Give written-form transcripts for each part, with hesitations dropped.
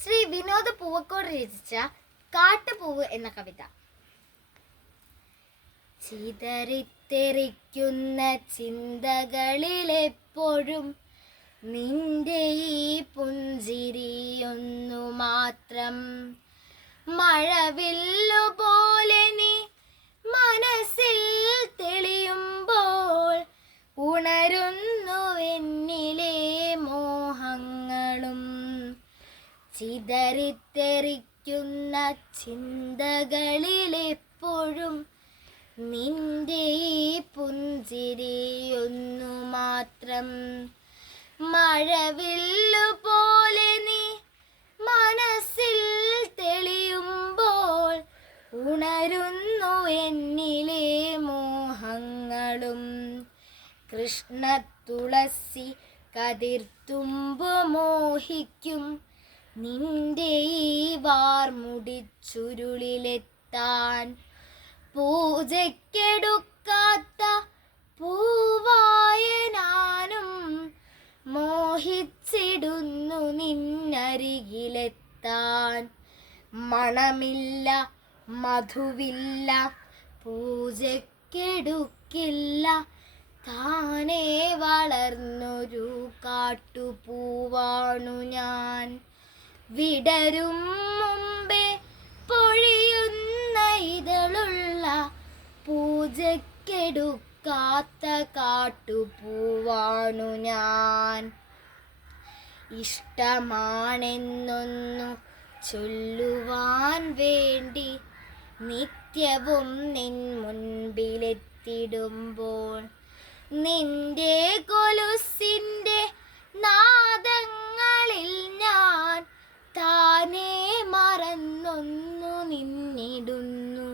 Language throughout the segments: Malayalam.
ശ്രീ വിനോദ പൂവക്കോട് രചിച്ച കാട്ടുപൂവ് എന്ന കവിത. ചിതറിത്തെറിക്കുന്ന ചിന്തകളിലെപ്പോഴും നിന്റെ ഈ പുഞ്ചിരിയൊന്നു മാത്രം. മഴവില്ലുപോലെ നീ മനസ്സിൽ തെളിയുമ്പോൾ ഉണരുന്നു എന്നിലെ മോഹങ്ങളും. ചിതറിത്തെറിക്കുന്ന ചിന്തകളിലെപ്പോഴും നിന്റെ ഈ പുഞ്ചിരിയൊന്നു മാത്രം. മഴവില്ലുപോലെ നീ മനസ്സിൽ തെളിയുമ്പോൾ ഉണരുന്നു എന്നിലെ മോഹങ്ങളും. കൃഷ്ണ തുളസി കതിർത്തുമ്പു മോഹിക്കും നിന്റെ ഈ വാർമുടിച്ചുരുളിലെത്താൻ. പൂജയ്ക്കെടുക്കാത്ത പൂവായ ഞാനും മോഹിച്ചിടുന്നു നിന്നരികിലെത്താൻ. മണമില്ല മധുവില്ല പൂജയ്ക്കെടുക്കില്ല താനേ വളർന്നൊരു കാട്ടുപൂവാണു ഞാൻ. വിടരും മുമ്പേ പൊഴിയുന്ന ഇതളുള്ള പൂജയ്ക്കെടുക്കാത്ത കാട്ടുപൂവാണു ഞാൻ. ഇഷ്ടമാണെന്നൊന്നു ചൊല്ലുവാൻ വേണ്ടി നിത്യവും നിൻ മുൻപിലെത്തിടുമ്പോൾ നിന്റെ കൊലുസിൻ്റെ നാദങ്ങളിൽ ഞാൻ താനേ മറന്നൊന്നു നിന്നിടുന്നു.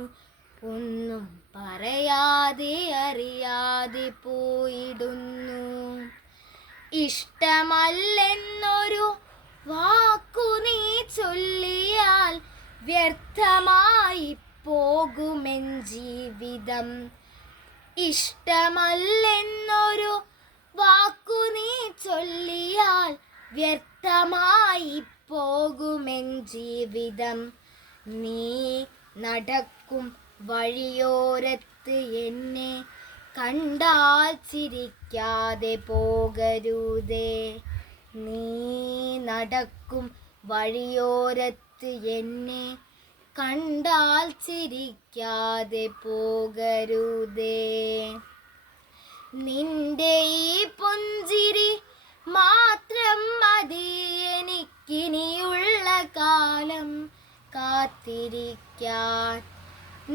ഒന്നും പറയാതെ അറിയാതെ പോയിടുന്നു. ഇഷ്ടമല്ലെന്നൊരു വാക്കു നീ ചൊല്ലിയാൽ വ്യർത്ഥമായി പോകുമെൻ ജീവിതം. ഇഷ്ടമല്ലെന്നൊരു വാക്കു നീ ചൊല്ലിയാൽ വ്യർത്ഥമായി പോകുമെൻ ജീവിതം. നീ നടക്കും വഴിയോരത്ത് എന്നെ കണ്ടാൽ ചിരിക്കാതെ പോകരുതേ. നീ നടക്കും വഴിയോരത്ത് എന്നെ കണ്ടാൽ ചിരിക്കാതെ പോകരുതേ. നിന്റെ ഈ പുഞ്ചിരി മാത്രം മതി എനിക്കിനിയുള്ള കാലം കാത്തിരിക്കാൻ.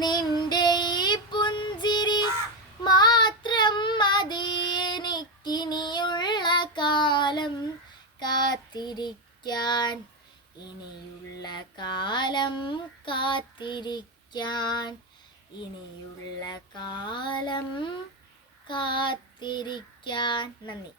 നിന്റെ ഈ പുഞ്ചിരി മാത്രം മതി എനിക്കിനിയുള്ള കാലം കാത്തിരിക്കാൻ. ഇനിയുള്ള കാലം കാത്തിരിക്കാൻ. ഇനിയുള്ള കാലം കാത്തിരിക്കാൻ. നന്ദി.